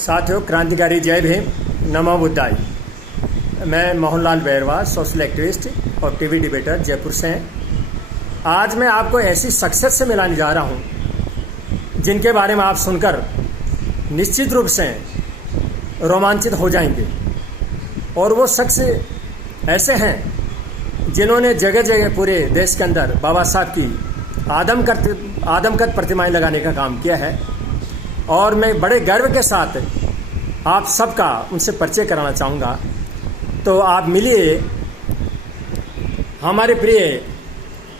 साथियों, क्रांतिकारी जय भीम, नमो बुद्धाय। मैं मोहनलाल बैरवा, सोशल एक्टिविस्ट और टीवी डिबेटर, जयपुर से हैं। आज मैं आपको ऐसी शख्सियत से मिलाने जा रहा हूं जिनके बारे में आप सुनकर निश्चित रूप से रोमांचित हो जाएंगे। और वो शख्स ऐसे हैं जिन्होंने जगह जगह पूरे देश के अंदर बाबा साहब की आदमकद प्रतिमाएं लगाने का काम किया है। और मैं बड़े गर्व के साथ आप सबका उनसे परिचय कराना चाहूँगा। तो आप मिलिए, हमारे प्रिय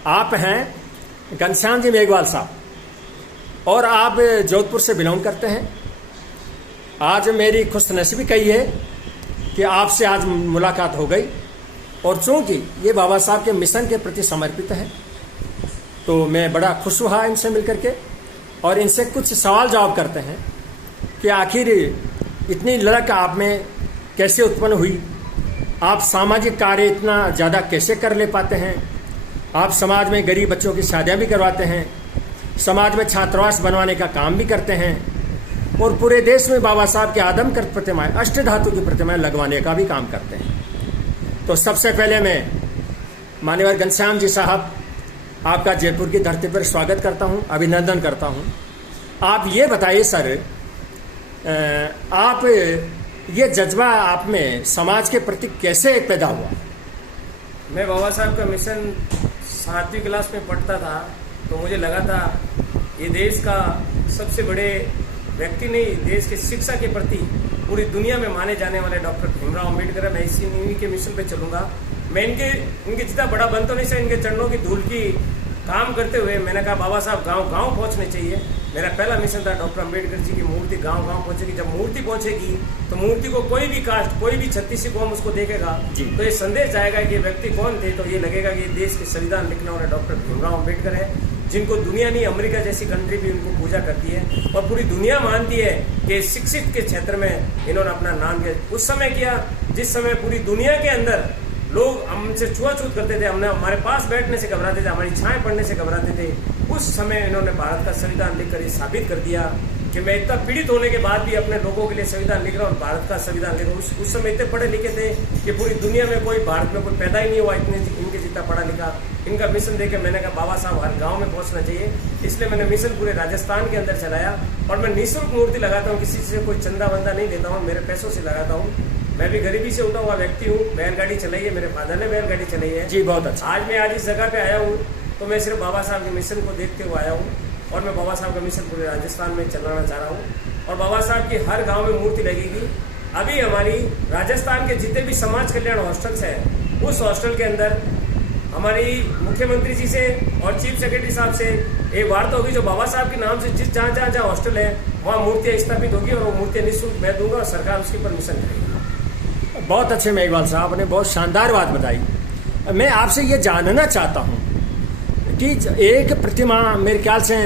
आप हैं घनश्याम जी मेघवाल साहब और आप जोधपुर से बिलोंग करते हैं। आज मेरी खुशनसीबी कही है कि आपसे आज मुलाकात हो गई और चूँकि ये बाबा साहब के मिशन के प्रति समर्पित है तो मैं बड़ा खुश हुआ इनसे मिलकर के। और इनसे कुछ सवाल जवाब करते हैं कि आखिर इतनी ललक आप में कैसे उत्पन्न हुई, आप सामाजिक कार्य इतना ज़्यादा कैसे कर ले पाते हैं, आप समाज में गरीब बच्चों की शादियाँ भी करवाते हैं, समाज में छात्रावास बनवाने का काम भी करते हैं और पूरे देश में बाबा साहब के आदमकद प्रतिमाएं, अष्टधातु की प्रतिमाएं लगवाने का भी काम करते हैं। तो सबसे पहले मैं माननीय घनश्याम जी साहब आपका जयपुर की धरती पर स्वागत करता हूं, अभिनंदन करता हूं। आप ये बताइए सर, आप ये जज्बा आप में समाज के प्रति कैसे पैदा हुआ? मैं बाबा साहब का मिशन 7वीं क्लास में पढ़ता था तो मुझे लगा था ये देश का सबसे बड़े व्यक्ति नहीं, देश के शिक्षा के प्रति पूरी दुनिया में माने जाने वाले डॉक्टर भीमराव अम्बेडकर है। मैं इन्हीं के मिशन पे चलूंगा। मैं इनके जितना बड़ा बन तो नहीं सकता, इनके चरणों की धूल की काम करते हुए मैंने कहा बाबा साहब गांव गांव पहुंचने चाहिए। मेरा पहला मिशन था डॉक्टर अम्बेडकर जी की मूर्ति गांव गांव पहुंचेगी। जब मूर्ति पहुंचेगी तो मूर्ति को कोई भी कास्ट, कोई भी छत्तीसी कौम उसको देखेगा तो ये संदेश जाएगा कि ये व्यक्ति कौन थे, तो ये लगेगा कि देश के संविधान लिखने वाले डॉक्टर भीमराव अम्बेडकर है, जिनको दुनिया नहीं अमेरिका जैसी कंट्री भी उनको पूजा करती है और पूरी दुनिया मानती है कि शिक्षित के क्षेत्र में इन्होंने अपना नाम किया। उस समय किया जिस समय पूरी दुनिया के अंदर लोग हमसे छुआछूत करते थे, हमारे पास बैठने से घबराते थे, हमारी छाएं पढ़ने से घबराते थे। उस समय इन्होंने भारत का संविधान लिखकर ये साबित कर दिया कि मैं इतना पीड़ित होने के बाद भी अपने लोगों के लिए संविधान लिख रहा हूँ, भारत का संविधान लिख रहा हूँ। उस समय इतने पढ़े लिखे थे कि पूरी दुनिया में कोई, भारत में कोई पैदा ही नहीं हुआ इनके जितना पढ़ा लिखा। इनका मिशन देख के मैंने कहा बाबा साहब हर गाँव में पहुँचना चाहिए। इसलिए मैंने मिशन पूरे राजस्थान के अंदर चलाया और मैं निःशुल्क मूर्ति लगाता हूँ, किसी से कोई चंदा वंदा नहीं देता हूँ, मेरे पैसों से लगाता हूँ। मैं भी गरीबी से उठा हुआ व्यक्ति हूँ। बैलगाड़ी चलाई है, मेरे फादर ने बैलगाड़ी चलाई है जी, बहुत अच्छा। आज इस जगह पे आया हूँ तो मैं सिर्फ बाबा साहब के मिशन को देखते हुए आया हूँ और मैं बाबा साहब का मिशन पूरे राजस्थान में चलाना चाह रहा हूँ और बाबा साहब की हर गांव में मूर्ति लगेगी। अभी हमारी राजस्थान के जितने भी समाज कल्याण हॉस्टल्स हैं उस हॉस्टल के अंदर हमारी मुख्यमंत्री जी से और चीफ सेक्रेटरी साहब से एक वार्ता होगी जो बाबा साहब के नाम से जहाँ हॉस्टल है वहाँ मूर्तियाँ स्थापित होगी और वो मूर्तियाँ निःशुल्क मैं दूंगा और सरकार उसकी परमिशन करेगी। बहुत अच्छे मेघवाल साहब ने बहुत शानदार बात बताई। मैं आपसे ये जानना चाहता हूँ कि एक प्रतिमा मेरे ख्याल से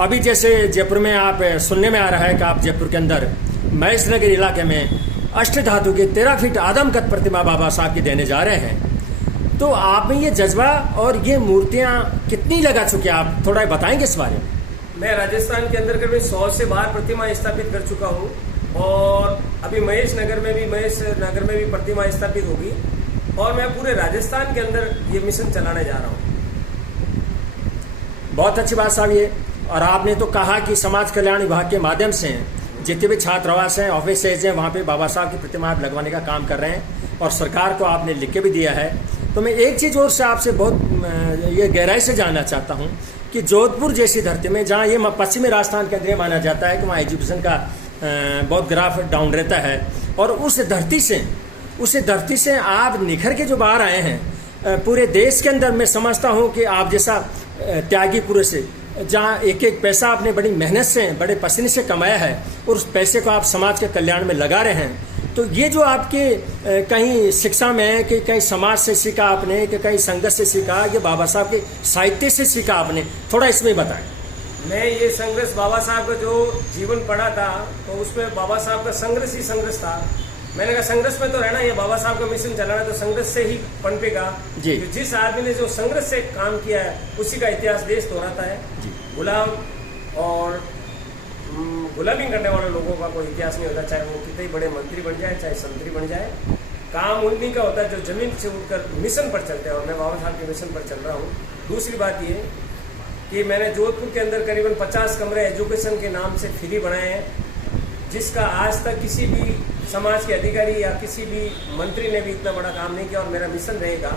अभी जैसे जयपुर में आप सुनने में आ रहा है कि आप जयपुर के अंदर महेश नगर इलाके में अष्टधातु की 13 फीट आदमकद प्रतिमा बाबा साहब की देने जा रहे हैं। तो आप में ये जज्बा और ये मूर्तियाँ कितनी लगा चुकी हैं, आप थोड़ा बताएंगे इस बारे में? मैं राजस्थान के अंदर करीब 100 से बाहर प्रतिमा स्थापित कर चुका हूँ और अभी महेश नगर में भी प्रतिमा स्थापित होगी और मैं पूरे राजस्थान के अंदर ये मिशन चलाने जा रहा हूँ। बहुत अच्छी बात साहब ये। और आपने तो कहा कि समाज कल्याण विभाग के माध्यम से जितने भी छात्रावास हैं, ऑफिस हैं, वहाँ पे बाबा साहब की प्रतिमा आप लगवाने का काम कर रहे हैं और सरकार को आपने लिख के भी दिया है। तो मैं एक चीज़ और से आपसे बहुत ये गहराई से जानना चाहता हूँ कि जोधपुर जैसी धरती में जहाँ ये पश्चिमी राजस्थान के अंदर माना जाता है कि वहाँ एजुकेशन का बहुत ग्राफ डाउन रहता है और उस धरती से आप निखर के जो बाहर आए हैं पूरे देश के अंदर, मैं समझता हूँ कि आप जैसा त्यागी पुरुष से जहाँ एक एक पैसा आपने बड़ी मेहनत से, बड़े पसीने से कमाया है और उस पैसे को आप समाज के कल्याण में लगा रहे हैं। तो ये जो आपके कहीं शिक्षा में है कि कहीं समाज से सीखा आपने कि कहीं संघर्ष से सीखा, ये बाबा साहब के साहित्य से सीखा आपने, थोड़ा इसमें बताएं। मैं ये संघर्ष बाबा साहब का जो जीवन पढ़ा था तो उसमें बाबा साहब का संघर्ष ही संघर्ष था। मैंने कहा संघर्ष में तो रहना, ये बाबा साहब का मिशन चलाना तो संघर्ष से ही पनपेगा। तो जिस आदमी ने जो संघर्ष से काम किया है उसी का इतिहास देश दोहराता है। गुलाम और गुलामी करने वाले लोगों का कोई इतिहास नहीं होता, चाहे वो कितने बड़े मंत्री बन जाए, चाहे संतरी बन जाए। काम उन्हीं का होता है जो जमीन से उठकर मिशन पर चलते हैं, और मैं बाबा साहब के मिशन पर चल रहा हूँ। दूसरी बात ये कि मैंने जोधपुर के अंदर करीबन 50 कमरे एजुकेशन के नाम से फ्री बनाए हैं, जिसका आज तक किसी भी समाज के अधिकारी या किसी भी मंत्री ने भी इतना बड़ा काम नहीं किया। और मेरा मिशन रहेगा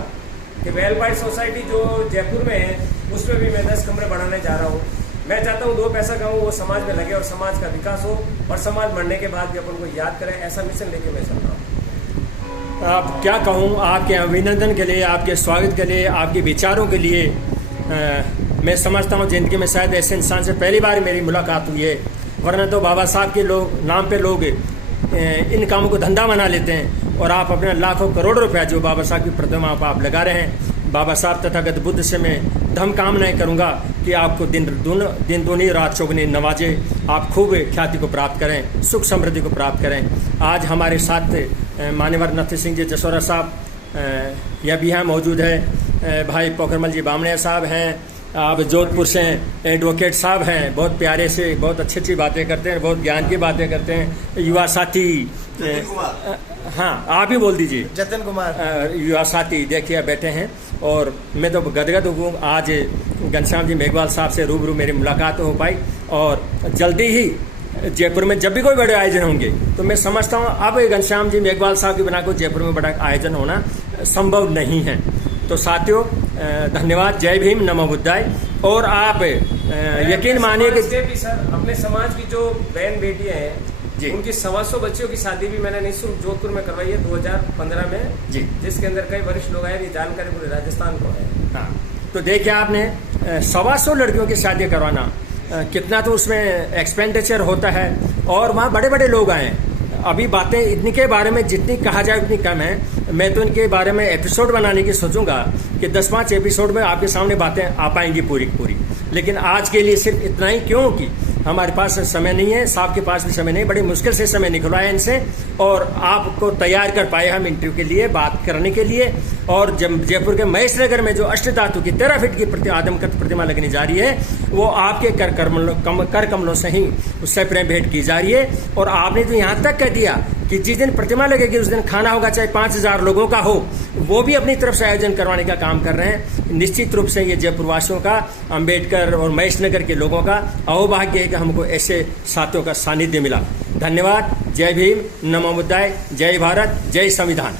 कि वेलफेयर सोसाइटी जो जयपुर में है उसमें भी मैं 10 कमरे बढ़ाने जा रहा हूँ। मैं चाहता हूँ 2 पैसा कमाऊँ, वो समाज में लगे और समाज का विकास हो, और समाज मरने के बाद भी अपन को याद करें, ऐसा मिशन लेके मैं चल रहा हूँ। आप क्या कहूँ, आपके अभिनंदन के लिए, आपके स्वागत के लिए, आपके विचारों के लिए। मैं समझता हूँ ज़िंदगी में शायद ऐसे इंसान से पहली बार मेरी मुलाकात हुई है, वरना तो बाबा साहब के नाम पे लोग इन कामों को धंधा बना लेते हैं, और आप अपने लाखों करोड़ों रुपया जो बाबा साहब की प्रतिमा पर आप लगा रहे हैं। बाबा साहब तथागत बुद्ध से मैं धम कामनाएं करूंगा कि आपको दिन दूनी रात चौगुनी नवाजे, आप खूब ख्याति को प्राप्त करें, सुख समृद्धि को प्राप्त करें। आज हमारे साथ मान्यवर नथी सिंह जी जसोरा साहब यह भी यहाँ मौजूद है, भाई पोखरमल जी बामणे साहब हैं, आप जोधपुर से एडवोकेट साहब हैं, बहुत प्यारे से बहुत अच्छी बातें करते हैं, बहुत ज्ञान की बातें करते हैं। युवा साथी, हाँ आप ही बोल दीजिए। जतन कुमार, युवा साथी देखिए बैठे हैं, और मैं तो गदगद हूँ। आज घनश्याम जी मेघवाल साहब से रूबरू मेरी मुलाकात हो पाई, और जल्दी ही जयपुर में जब भी कोई बड़े आयोजन होंगे तो मैं समझता हूँ अब घनश्याम जी मेघवाल साहब के बिना कोई जयपुर में बड़ा आयोजन होना संभव नहीं है। तो साथियों धन्यवाद, जय भीम, नमो बुद्धाय। और आप यकीन मानिए कि सर अपने समाज की जो बहन बेटियां हैं उनकी 125 बच्चियों की शादी भी मैंने निःशुल्क जोधपुर में करवाई है 2015 में जी, जिसके अंदर कई वरिष्ठ लोग आए। ये जानकारी पूरे राजस्थान को है। हाँ, तो देखिए आपने 125 लड़कियों की शादी करवाना, कितना तो उसमें एक्सपेंडिचर होता है, और वहाँ बड़े बड़े लोग आए। अभी बातें इनके बारे में जितनी कहा जाए उतनी कम है। मैं तो इनके बारे में एपिसोड बनाने की सोचूंगा कि 10-5 एपिसोड में आपके सामने बातें आ पाएंगी पूरी पूरी। लेकिन आज के लिए सिर्फ इतना ही, क्योंकि हमारे पास समय नहीं है, साहब के पास भी समय नहीं, बड़ी मुश्किल से समय निकलवाया इनसे, और आपको तैयार कर पाए हम इंटरव्यू के लिए, बात करने के लिए। और जब जयपुर के महेश नगर में जो अष्टधातु की 13 फीट की आदमकत प्रतिमा लगने जा रही है, वो आपके कर कमलों से ही उससे प्रेम भेंट की जा रही है। और आपने तो यहाँ तक कह दिया कि जिस दिन प्रतिमा लगेगी उस दिन खाना होगा, चाहे 5000 लोगों का हो, वो भी अपनी तरफ से आयोजन करवाने का काम कर रहे हैं। निश्चित रूप से ये जयपुर वासियों का, अम्बेडकर और महेश नगर के लोगों का अहोभाग्य है कि हमको ऐसे साथियों का सानिध्य मिला। धन्यवाद, जय भीम, नमो बुद्धाय, जय भारत, जय संविधान।